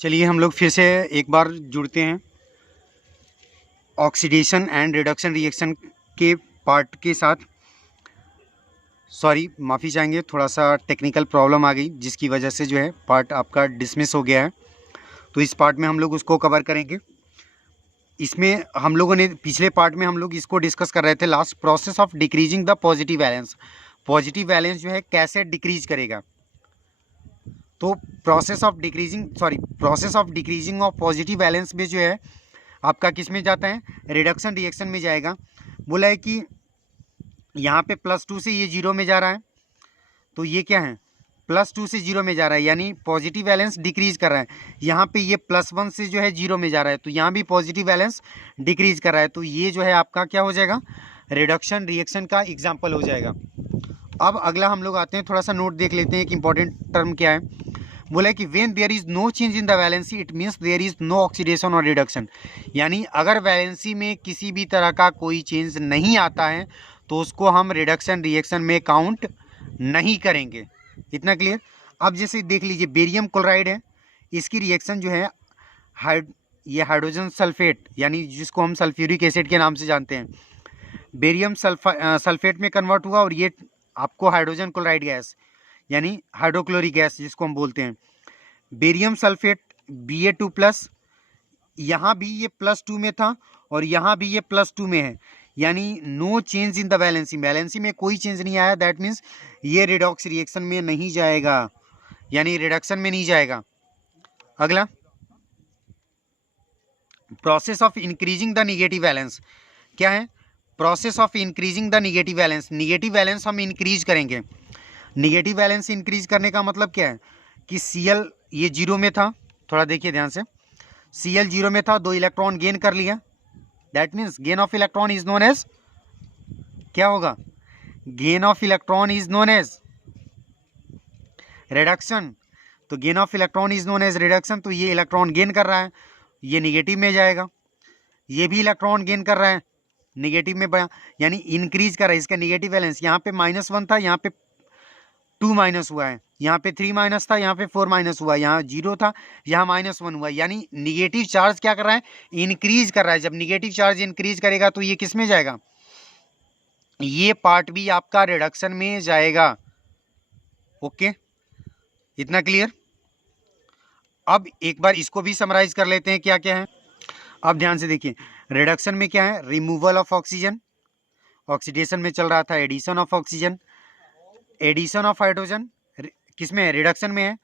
चलिए हम लोग फिर से एक बार जुड़ते हैं ऑक्सीडेशन एंड रिडक्शन रिएक्शन के पार्ट के साथ। सॉरी, माफ़ी चाहेंगे, थोड़ा सा टेक्निकल प्रॉब्लम आ गई जिसकी वजह से जो है पार्ट आपका डिसमिस हो गया है। तो इस पार्ट में हम लोग उसको कवर करेंगे। इसमें हम लोगों ने पिछले पार्ट में हम लोग इसको डिस्कस कर रहे थे last, process of decreasing the positive valence. Positive valence जो है कैसे डिक्रीज करेगा। तो process of decreasing of positive valence में जो है आपका किस में जाता है, रिडक्शन रिएक्शन में जाएगा। बोला है कि यहाँ पे +2 से ये 0 में जा रहा है, तो ये क्या है, +2 से 0 में जा रहा है, यानी पॉजिटिव वैलेंस डिक्रीज कर रहा है। यहाँ पे ये +1 से जो है 0 में जा रहा है, तो यहाँ भी पॉजिटिव वैलेंस डिक्रीज कर रहा है। तो ये जो है आपका क्या हो जाएगा, रिडक्शन रिएक्शन का एग्जाम्पल हो जाएगा। अब अगला हम लोग आते हैं, थोड़ा सा नोट देख लेते हैं कि इंपॉर्टेंट टर्म क्या है। बोला है कि when there is no change in the valency it means there is no oxidation और रिडक्शन। यानी अगर वैलेंसी में किसी भी तरह का कोई चेंज नहीं आता है तो उसको हम रिडक्शन रिएक्शन में काउंट नहीं करेंगे। इतना क्लियर। अब जैसे देख लीजिए बेरियम क्लोराइड है, इसकी रिएक्शन जो है ये हाइड्रोजन सल्फेट यानी जिसको हम सल्फ्यूरिक एसिड के नाम से जानते हैं, बेरियम सल्फेट में कन्वर्ट हुआ और ये आपको हाइड्रोजन क्लोराइड गैस यानी हाइड्रोक्लोरिक गैस जिसको हम बोलते हैं, बेरियम सल्फेट Ba2+। यहाँ भी ये +2 में था और यहाँ भी ये +2 में है, यानी no change in the valency. Valency में कोई चेंज नहीं आया, दैट मीन्स ये रिडॉक्स रिएक्शन में नहीं जाएगा, यानी रिडक्शन में नहीं जाएगा। अगला, process of increasing the negative valence क्या है, process of increasing the negative valence. Negative valence हम इंक्रीज करेंगे। निगेटिव वैलेंस इंक्रीज करने का मतलब क्या है कि Cl ये 0 में था, थोड़ा देखिए ध्यान से, Cl 0 में था, 2 इलेक्ट्रॉन गेन कर लिया, that means gain of electron is known as, क्या होगा, gain of electron is known as reduction. तो gain of electron is known as reduction, तो ये इलेक्ट्रॉन गेन कर रहा है, ये निगेटिव में जाएगा। ये भी इलेक्ट्रॉन गेन कर रहा है, निगेटिव में यानी इंक्रीज कर रहा है। इसका निगेटिव वैलेंस यहाँ पे -1 था, यहाँ पे 2 माइनस हुआ है, यहाँ पे 3 माइनस था, यहाँ पे 4 माइनस हुआ है, यहाँ 0 था, यहाँ -1 हुआ है, यानी निगेटिव चार्ज क्या कर रहा है, इंक्रीज कर रहा है। जब निगेटिव चार्ज इंक्रीज करेगा तो ये किस में जाएगा, ये पार्ट भी आपका रिडक्शन में जाएगा। ओके, इतना क्लियर। अब एक बार इसको भी समराइज कर लेते हैं क्या क्या है। अब ध्यान से देखिए, रिडक्शन में क्या है, रिमूवल ऑफ ऑक्सीजन। ऑक्सीडेशन में चल रहा था addition of oxygen, addition of hydrogen किसमें है, रिडक्शन में है,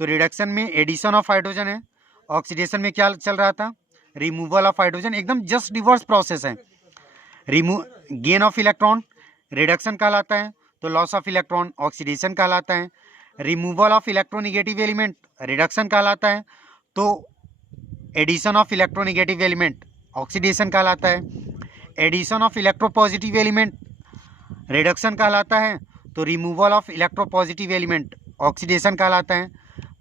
तो रिडक्शन में एडिशन ऑफ हाइड्रोजन है। ऑक्सीडेशन में क्या चल रहा था, रिमूवल ऑफ हाइड्रोजन, एकदम जस्ट रिवर्स प्रोसेस है। गेन ऑफ इलेक्ट्रॉन रिडक्शन कहलाता है, तो लॉस ऑफ इलेक्ट्रॉन ऑक्सीडेशन कहलाता है। Removal of electronegative element reduction कहलाता है, तो addition of electronegative element oxidation कहलाता है। Addition of electropositive element reduction कहलाता है, तो removal of electropositive element oxidation कहलाता है।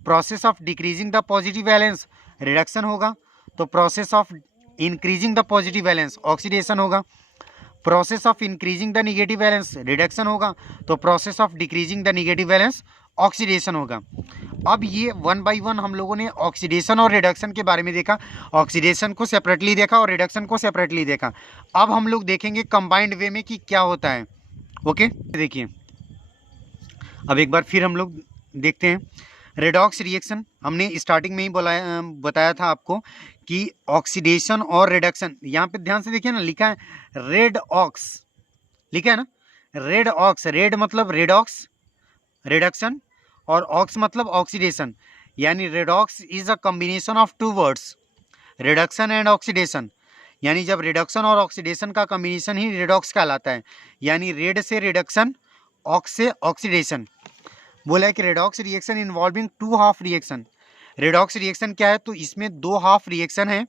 Process of decreasing the positive valence reduction होगा, तो process of increasing the positive valence oxidation होगा। Process of increasing the negative valence reduction होगा, तो process of decreasing the negative valence oxidation होगा। अब ये 1 बाई 1 हम लोगों ने ऑक्सीडेशन और रिडक्शन के बारे में देखा, ऑक्सीडेशन को सेपरेटली देखा और रिडक्शन को सेपरेटली देखा। अब हम लोग देखेंगे कंबाइंड वे में कि क्या होता है। ओके, देखिए अब एक बार फिर हम लोग देखते हैं रेडॉक्स रिएक्शन। हमने स्टार्टिंग में ही बताया था आपको कि ऑक्सीडेशन और रिडक्शन, यहाँ पे ध्यान से देखिए ना, लिखा है रेड ऑक्स, लिखा है ना, रेड ऑक्स। रेड मतलब रेडॉक्स रिडक्शन और ऑक्स मतलब ऑक्सीडेशन, यानी redox is a combination of 2 words, reduction and oxidation. यानी जब रिडक्शन और ऑक्सीडेशन का कॉम्बिनेशन ही रेडॉक्स कहलाता है, यानी रेड से रिडक्शन, ऑक्स से ऑक्सीडेशन। बोला है कि redox reaction involving 2 half reaction. Redox reaction क्या है, तो इसमें 2 हाफ रिएक्शन है,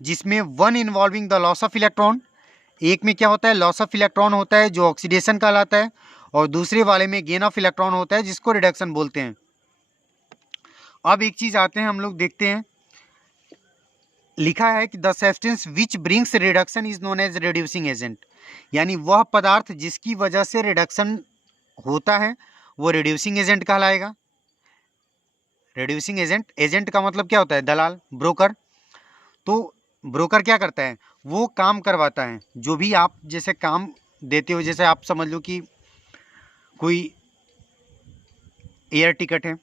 जिसमें 1 involving the loss of electron. एक में क्या होता है, लॉस ऑफ इलेक्ट्रॉन होता है जो ऑक्सीडेशन कहलाता है, और दूसरे वाले में गेन ऑफ इलेक्ट्रॉन होता है जिसको रिडक्शन बोलते हैं। अब एक चीज आते हैं हम लोग देखते हैं, लिखा है कि the substance which brings reduction is known as reducing agent. यानी वह पदार्थ जिसकी वजह से रिडक्शन होता है वो रिड्यूसिंग एजेंट कहलाएगा। रिड्यूसिंग एजेंट, एजेंट का मतलब क्या होता है? दलाल, ब्रोकर। तो ब्रोकर क्या करता है? वो काम करवाता है, जो भी आप जैसे काम देते हो, जैसे आप समझ लो कि कोई एयर टिकट है,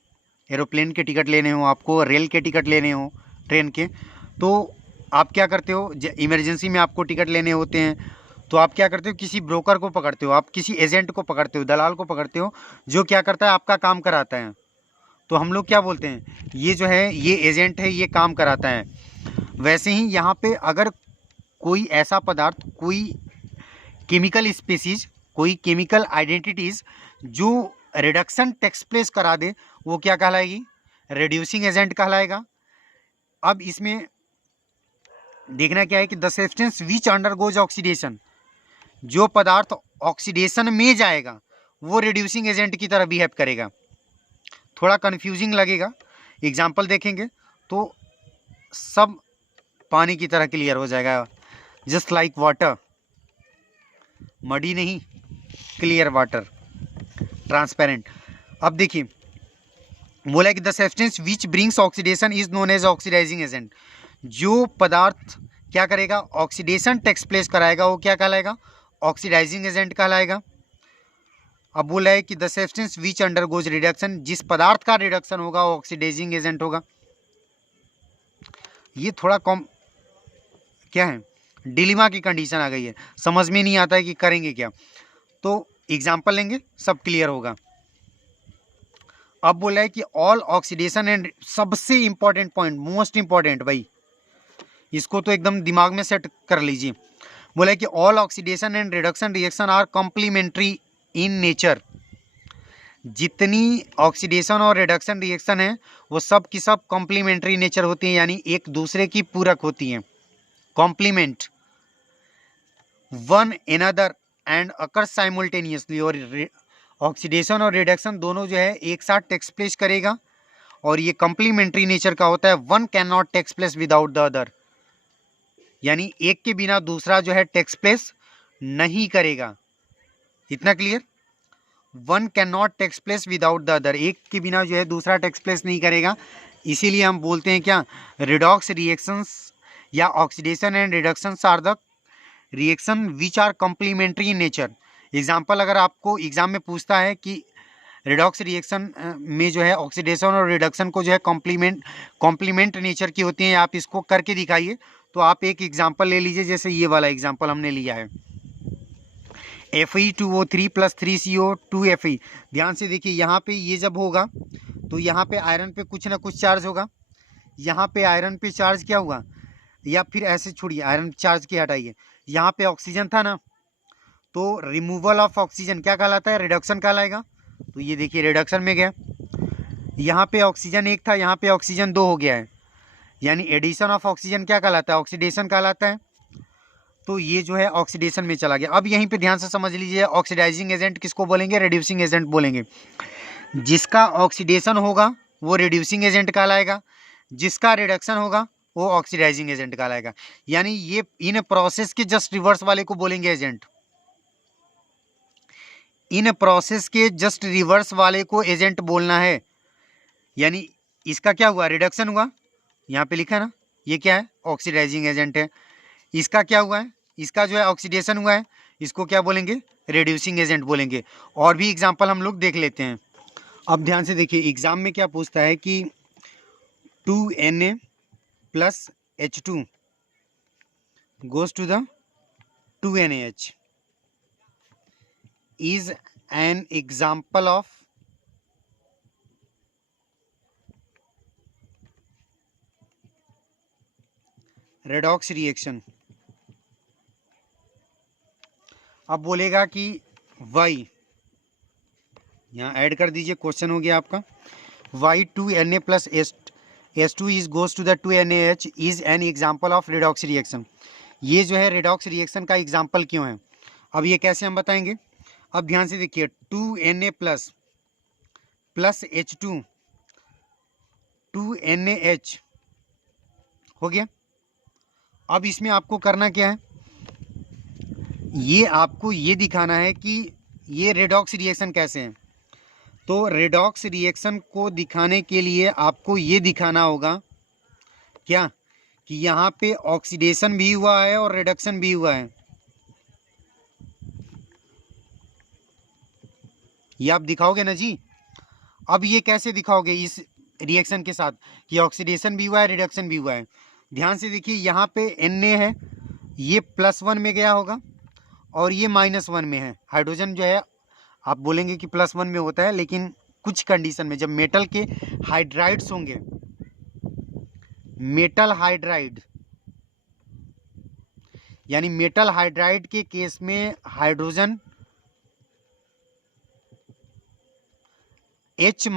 एरोप्लेन के टिकट लेने हो आपको, रेल के टिकट लेने हो, ट्रेन के, तो आप क्या करते हो? इमरजेंसी में आपको टिकट लेने होते हैं, तो आप क्या करते हो? किसी ब्रोकर को पकड़ते हो, आप किसी एजेंट को पकड़ते हो, दलाल को पकड़ते हो, जो क्या करता है? आपका काम कराता है। तो हम लोग क्या बोलते हैं? ये जो है ये एजेंट है, ये काम कराता है। वैसे ही यहाँ पे अगर कोई ऐसा पदार्थ, कोई केमिकल स्पीसीज, कोई केमिकल आइडेंटिटीज जो रिडक्शन टेक्स प्लेस करा दे, वो क्या कहलाएगी? रिड्यूसिंग एजेंट कहलाएगा। अब इसमें देखना क्या है कि the substance which undergoes oxidation, जो पदार्थ ऑक्सीडेशन में जाएगा वो रिड्यूसिंग एजेंट की तरह बिहेव करेगा। थोड़ा कंफ्यूजिंग लगेगा, एग्जाम्पल देखेंगे तो सब पानी की तरह क्लियर हो जाएगा। जस्ट लाइक वाटर, मडी नहीं, क्लियर वाटर, ट्रांसपेरेंट। अब देखिए बोला कि the substance which brings oxidation is known as oxidizing agent, जो पदार्थ क्या करेगा? ऑक्सीडेशन टेक्स प्लेस कराएगा, वो क्या कहलाएगा? ऑक्सीडाइजिंग एजेंट कहलाएगा। अब बोला है कि the substance which undergoes reduction, जिस पदार्थ का रिडक्शन होगा वो ऑक्सीडाइजिंग एजेंट होगा। ये थोड़ा क्या है, डिलीमा की कंडीशन आ गई है, समझ में नहीं आता है कि करेंगे क्या। तो एग्जाम्पल लेंगे, सब क्लियर होगा। अब बोला है कि ऑल ऑक्सीडेशन एंड, सबसे इंपॉर्टेंट पॉइंट, मोस्ट इंपॉर्टेंट भाई, इसको तो एकदम दिमाग में सेट कर लीजिए। बोला है कि all oxidation and reduction reaction are complementary in nature, जितनी ऑक्सीडेशन और रिडक्शन रिएक्शन है वो सब की सब कॉम्प्लीमेंट्री नेचर होती हैं, यानी एक दूसरे की पूरक होती हैं, complement one another and occur simultaneously. और ऑक्सीडेशन और रिडक्शन दोनों जो है एक साथ टेक्स प्लेस करेगा, और ये कॉम्प्लीमेंट्री नेचर का होता है। One can not takes place without the other, यानी एक के बिना दूसरा जो है टेक्स प्लेस नहीं करेगा। इतना क्लियर? One can not takes place without the other, एक के बिना जो है दूसरा टेक्स प्लेस नहीं करेगा। इसीलिए हम बोलते हैं क्या? रिडॉक्स रिएक्शंस या oxidation and reductions are the reaction which are complementary in nature. Example अगर आपको एग्जाम में पूछता है कि रिडॉक्स रिएक्शन में जो है ऑक्सीडेशन और रिडक्शन को जो है कॉम्प्लीमेंट नेचर की होती हैं, आप इसको करके दिखाइए, तो आप एक एग्जाम्पल ले लीजिए, जैसे ये वाला एग्जाम्पल हमने लिया है, Fe2O3 + 3CO2Fe। ध्यान से देखिए, यहाँ पे ये जब होगा तो यहाँ पे आयरन पे कुछ ना कुछ चार्ज होगा, यहाँ पे आयरन पे चार्ज क्या हुआ, या फिर ऐसे छोड़िए, आयरन चार्ज की हटाइए, यहाँ पे ऑक्सीजन था ना, तो रिमूवल ऑफ ऑक्सीजन क्या कहलाता है? रिडक्शन कहलाएगा। तो ये देखिए रिडक्शन में गया, यहाँ पे ऑक्सीजन एक था, यहाँ पे ऑक्सीजन दो हो गया है, यानी एडिशन ऑफ ऑक्सीजन क्या कहलाता है? ऑक्सीडेशन कहलाता है। तो ये जो है ऑक्सीडेशन में चला गया। अब यहीं पे ध्यान से समझ लीजिए, ऑक्सीडाइजिंग एजेंट किसको बोलेंगे? रिड्यूसिंग एजेंट बोलेंगे। जिसका ऑक्सीडेशन होगा वो रिड्यूसिंग एजेंट कहलाएगा, जिसका रिडक्शन होगा वो ऑक्सीडाइजिंग एजेंट कहलाएगा। यानी ये इन प्रोसेस के जस्ट रिवर्स वाले को बोलेंगे एजेंट, इन प्रोसेस के जस्ट रिवर्स वाले को एजेंट बोलना है। यानी इसका क्या हुआ? रिडक्शन हुआ, यहाँ पे लिखा है ना, ये क्या है? ऑक्सीडाइजिंग एजेंट है। इसका क्या हुआ है? इसका जो है ऑक्सीडेशन हुआ है, इसको क्या बोलेंगे? रिड्यूसिंग एजेंट बोलेंगे। और भी एग्जांपल हम लोग देख लेते हैं। अब ध्यान से देखिए, एग्जाम में क्या पूछता है कि 2Na + H2 goes to the 2NaH is an example of redox reaction। अब बोलेगा कि वाई, यहाँ ऐड कर दीजिए, क्वेश्चन हो गया आपका, Y 2Na + H2 is goes to the 2NaH is an example of redox reaction। ये जो है redox reaction का एग्जाम्पल क्यों है? अब ये कैसे हम बताएंगे? अब ध्यान से देखिए, 2Na + H2 2NaH हो गया। अब इसमें आपको करना क्या है? ये आपको ये दिखाना है कि ये रेडॉक्स रिएक्शन कैसे है। तो रेडॉक्स रिएक्शन को दिखाने के लिए आपको ये दिखाना होगा क्या, कि यहाँ पे ऑक्सीडेशन भी हुआ है और रिडक्शन भी हुआ है। ये आप दिखाओगे ना जी। अब ये कैसे दिखाओगे इस रिएक्शन के साथ कि ऑक्सीडेशन भी हुआ है रिडक्शन भी हुआ है। ध्यान से देखिए, यहाँ पे Na है, ये +1 में गया होगा और ये -1 में है। हाइड्रोजन जो है आप बोलेंगे कि +1 में होता है, लेकिन कुछ कंडीशन में जब मेटल के हाइड्राइड्स होंगे, मेटल हाइड्राइड यानी मेटल हाइड्राइड के केस में हाइड्रोजन H-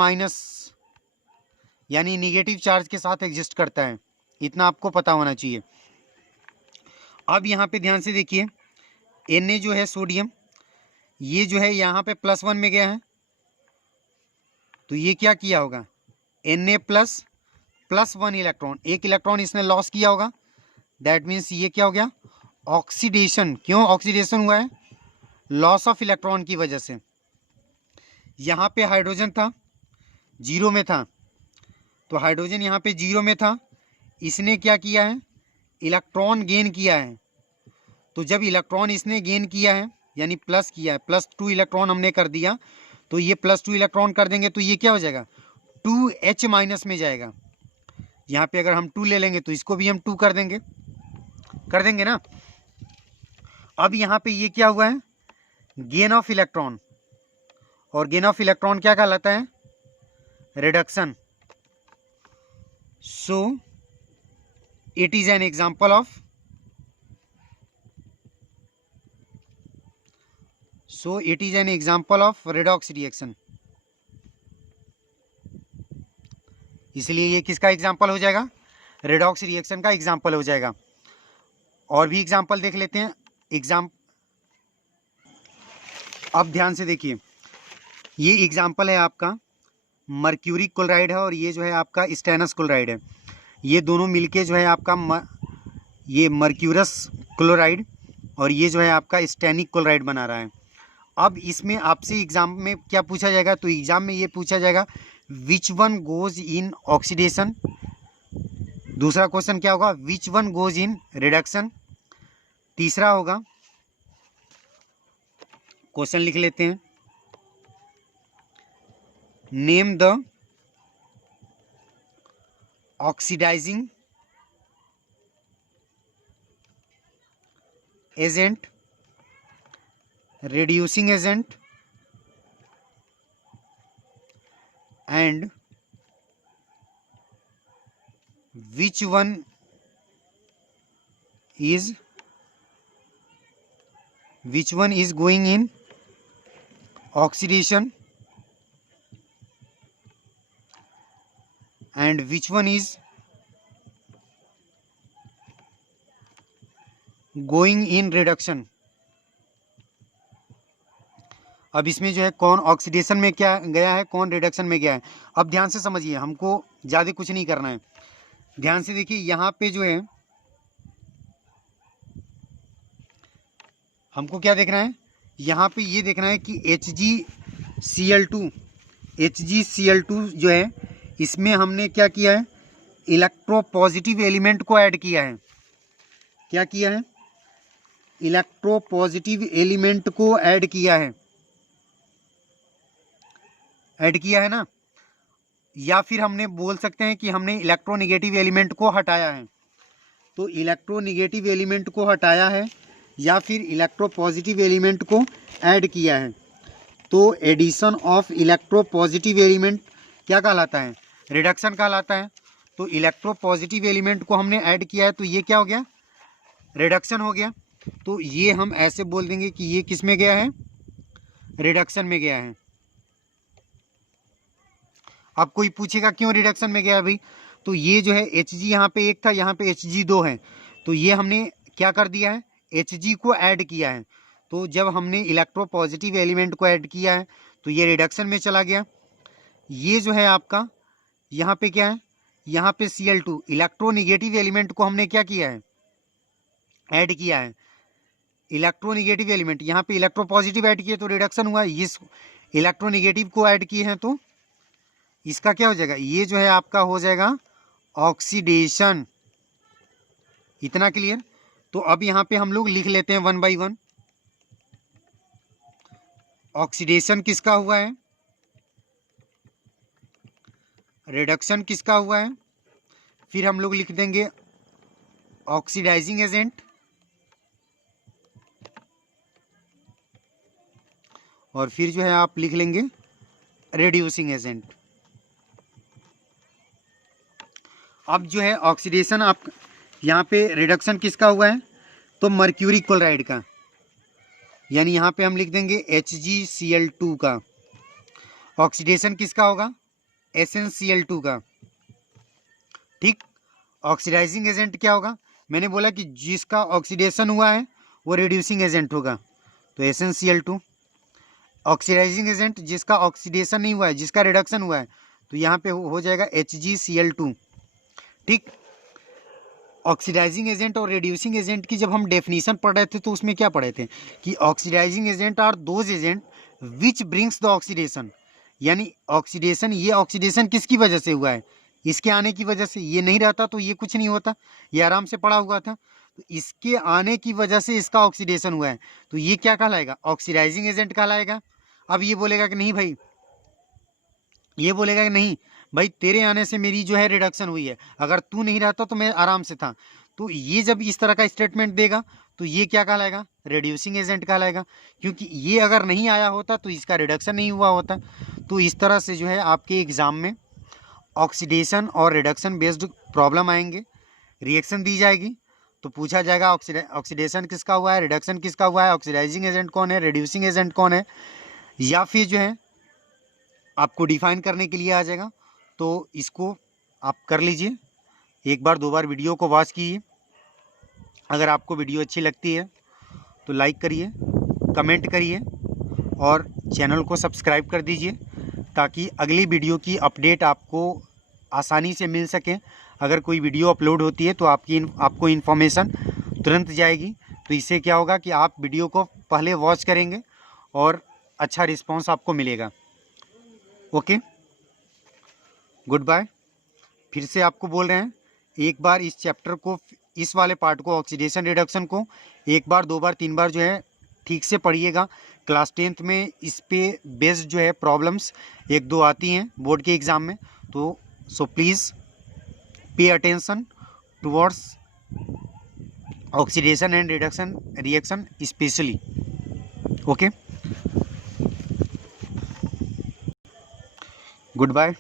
यानी निगेटिव चार्ज के साथ एग्जिस्ट करता है। इतना आपको पता होना चाहिए। अब यहाँ पे ध्यान से देखिए, Na जो है सोडियम, ये जो है यहाँ पे +1 में गया है, तो ये क्या किया होगा, Na +1 इलेक्ट्रॉन, एक इलेक्ट्रॉन इसने लॉस किया होगा। दैट मीन्स ये क्या हो गया, ऑक्सीडेशन। क्यों ऑक्सीडेशन हुआ है, लॉस ऑफ इलेक्ट्रॉन की वजह से। यहाँ पे हाइड्रोजन था 0 में था, तो हाइड्रोजन यहाँ पे 0 में था, इसने क्या किया है, इलेक्ट्रॉन गेन किया है। तो जब इलेक्ट्रॉन इसने गेन किया है यानी प्लस किया है, +2 इलेक्ट्रॉन हमने कर दिया, तो ये +2 इलेक्ट्रॉन कर देंगे तो ये क्या हो जाएगा, 2H- में जाएगा। यहाँ पे अगर हम 2 ले लेंगे तो इसको भी हम 2 कर देंगे ना। अब यहाँ पे ये क्या हुआ है, गेन ऑफ इलेक्ट्रॉन, और गेन ऑफ इलेक्ट्रॉन क्या कहलाता है, reduction. So it is an example of redox reaction. इसलिए ये किसका एग्जाम्पल हो जाएगा, रेडॉक्स रिएक्शन का एग्जाम्पल हो जाएगा। और भी एग्जाम्पल देख लेते हैं। अब ध्यान से देखिए, ये एग्जाम्पल है आपका मर्क्यूरी क्लोराइड है और ये जो है आपका स्टेनस क्लोराइड है। ये दोनों मिलके जो है आपका ये मर्क्यूरस क्लोराइड और ये जो है आपका स्टेनिक क्लोराइड बना रहा है। अब इसमें आपसे एग्जाम में क्या पूछा जाएगा, तो एग्जाम में ये पूछा जाएगा which one goes in oxidation. दूसरा क्वेश्चन क्या होगा, which one goes in reduction. तीसरा होगा, क्वेश्चन लिख लेते हैं, name the oxidizing agent, reducing agent and which one is going in oxidation and which one is going in reduction। अब इसमें जो है कौन ऑक्सीडेशन में क्या गया है, कौन रिडक्शन में गया है। अब ध्यान से समझिए, हमको ज़्यादा कुछ नहीं करना है। ध्यान से देखिए, यहाँ पे जो है हमको क्या देखना है, यहाँ पे ये देखना है कि HgCl2 जो है, इसमें हमने क्या किया है, इलेक्ट्रोपॉजिटिव एलिमेंट को ऐड किया है। क्या किया है, इलेक्ट्रोपॉजिटिव एलिमेंट को ऐड किया है ना। या फिर हमने बोल सकते हैं कि हमने इलेक्ट्रोनिगेटिव एलिमेंट को हटाया है। तो इलेक्ट्रोनिगेटिव एलिमेंट को हटाया है या फिर इलेक्ट्रोपॉजिटिव एलिमेंट को ऐड किया है। तो एडिशन ऑफ इलेक्ट्रोपॉजिटिव एलिमेंट क्या कहलाता है, रिडक्शन कहलाता है। तो इलेक्ट्रोपॉजिटिव एलिमेंट को हमने ऐड किया है, तो ये क्या हो गया, रिडक्शन हो गया। तो ये हम ऐसे बोल देंगे कि ये किस में गया है, रिडक्शन में गया है। अब कोई पूछेगा क्यों रिडक्शन में गया भाई, तो ये जो है Hg यहाँ पे 1 था, यहाँ पे Hg2 है, तो ये हमने क्या कर दिया है, Hg को ऐड किया है। तो जब हमने इलेक्ट्रोपॉजिटिव एलिमेंट को ऐड किया है तो ये रिडक्शन में चला गया। ये जो है आपका यहाँ पे क्या है, यहाँ पे Cl2 इलेक्ट्रोनिगेटिव एलिमेंट को हमने क्या किया है, ऐड किया है। इलेक्ट्रोनिगेटिव एलिमेंट यहाँ पे इलेक्ट्रोपॉजिटिव ऐड किया तो रिडक्शन हुआ। इस इलेक्ट्रोनेगेटिव को ऐड किए हैं तो इसका क्या हो जाएगा, ये जो है आपका हो जाएगा ऑक्सीडेशन। इतना क्लियर। तो अब यहाँ पे हम लोग लिख लेते हैं 1 बाई 1। ऑक्सीडेशन किसका हुआ है, रिडक्शन किसका हुआ है, फिर हम लोग लिख देंगे ऑक्सीडाइजिंग एजेंट, और फिर जो है आप लिख लेंगे रिड्यूसिंग एजेंट। अब जो है ऑक्सीडेशन आप यहाँ पे रिडक्शन किसका हुआ है, तो मर्क्यूरी क्लोराइड का, यानी यहाँ पे हम लिख देंगे HgCl2 का। ऑक्सीडेशन किसका होगा, SnCl2 का। ठीक। ऑक्सीडाइजिंग एजेंट क्या होगा, मैंने बोला कि जिसका ऑक्सीडेशन हुआ है वो रिड्यूसिंग एजेंट होगा, तो SnCl2। ऑक्सीडाइजिंग एजेंट जिसका ऑक्सीडेशन नहीं हुआ है, जिसका रिडक्शन हुआ है, तो यहाँ पे हो जाएगा HgCl2। ठीक। ऑक्सीडाइजिंग एजेंट और रिड्यूसिंग एजेंट की जब हम डेफिनेशन पढ़ रहे थे तो उसमें क्या पढ़े थे कि oxidizing agent are those agent which brings the oxidation, यानी ऑक्सीडेशन, ये ऑक्सीडेशन किसकी वजह से हुआ है, इसके आने की वजह से। ये नहीं रहता तो ये कुछ नहीं होता, ये आराम से पड़ा हुआ था। तो इसके आने की वजह से इसका ऑक्सीडेशन हुआ है, तो ये क्या कहलाएगा, ऑक्सीडाइजिंग एजेंट कहलाएगा। अब ये बोलेगा कि नहीं भाई, ये बोलेगा कि नहीं भाई तेरे आने से मेरी जो है रिडक्शन हुई है, अगर तू नहीं रहता तो मैं आराम से था। तो ये जब इस तरह का स्टेटमेंट देगा तो ये क्या कहलाएगा, रिड्यूसिंग एजेंट कहलाएगा, क्योंकि ये अगर नहीं आया होता तो इसका रिडक्शन नहीं हुआ होता। तो इस तरह से जो है आपके एग्ज़ाम में ऑक्सीडेशन और रिडक्शन बेस्ड प्रॉब्लम आएंगे, रिएक्शन दी जाएगी तो पूछा जाएगा ऑक्सीडेशन किसका हुआ है, रिडक्शन किसका हुआ है, ऑक्सीडाइजिंग एजेंट कौन है, रिड्यूसिंग एजेंट कौन है, या फिर जो है आपको डिफाइन करने के लिए आ जाएगा। तो इसको आप कर लीजिए, एक बार 2 बार वीडियो को वॉच कीजिए। अगर आपको वीडियो अच्छी लगती है तो लाइक करिए, कमेंट करिए और चैनल को सब्सक्राइब कर दीजिए ताकि अगली वीडियो की अपडेट आपको आसानी से मिल सके। अगर कोई वीडियो अपलोड होती है तो आपको इन्फॉर्मेशन तुरंत जाएगी। तो इससे क्या होगा कि आप वीडियो को पहले वॉच करेंगे और अच्छा रिस्पांस आपको मिलेगा। Okay, good bye. फिर से आपको बोल रहे हैं, एक बार इस चैप्टर को, इस वाले पार्ट को, ऑक्सीडेशन रिडक्शन को 1 बार 2 बार 3 बार जो है ठीक से पढ़िएगा। क्लास 10th में इस पे बेस्ड जो है प्रॉब्लम्स 1-2 आती हैं बोर्ड के एग्ज़ाम में। तो so please pay attention towards oxidation and reduction reaction specially. Okay, good bye.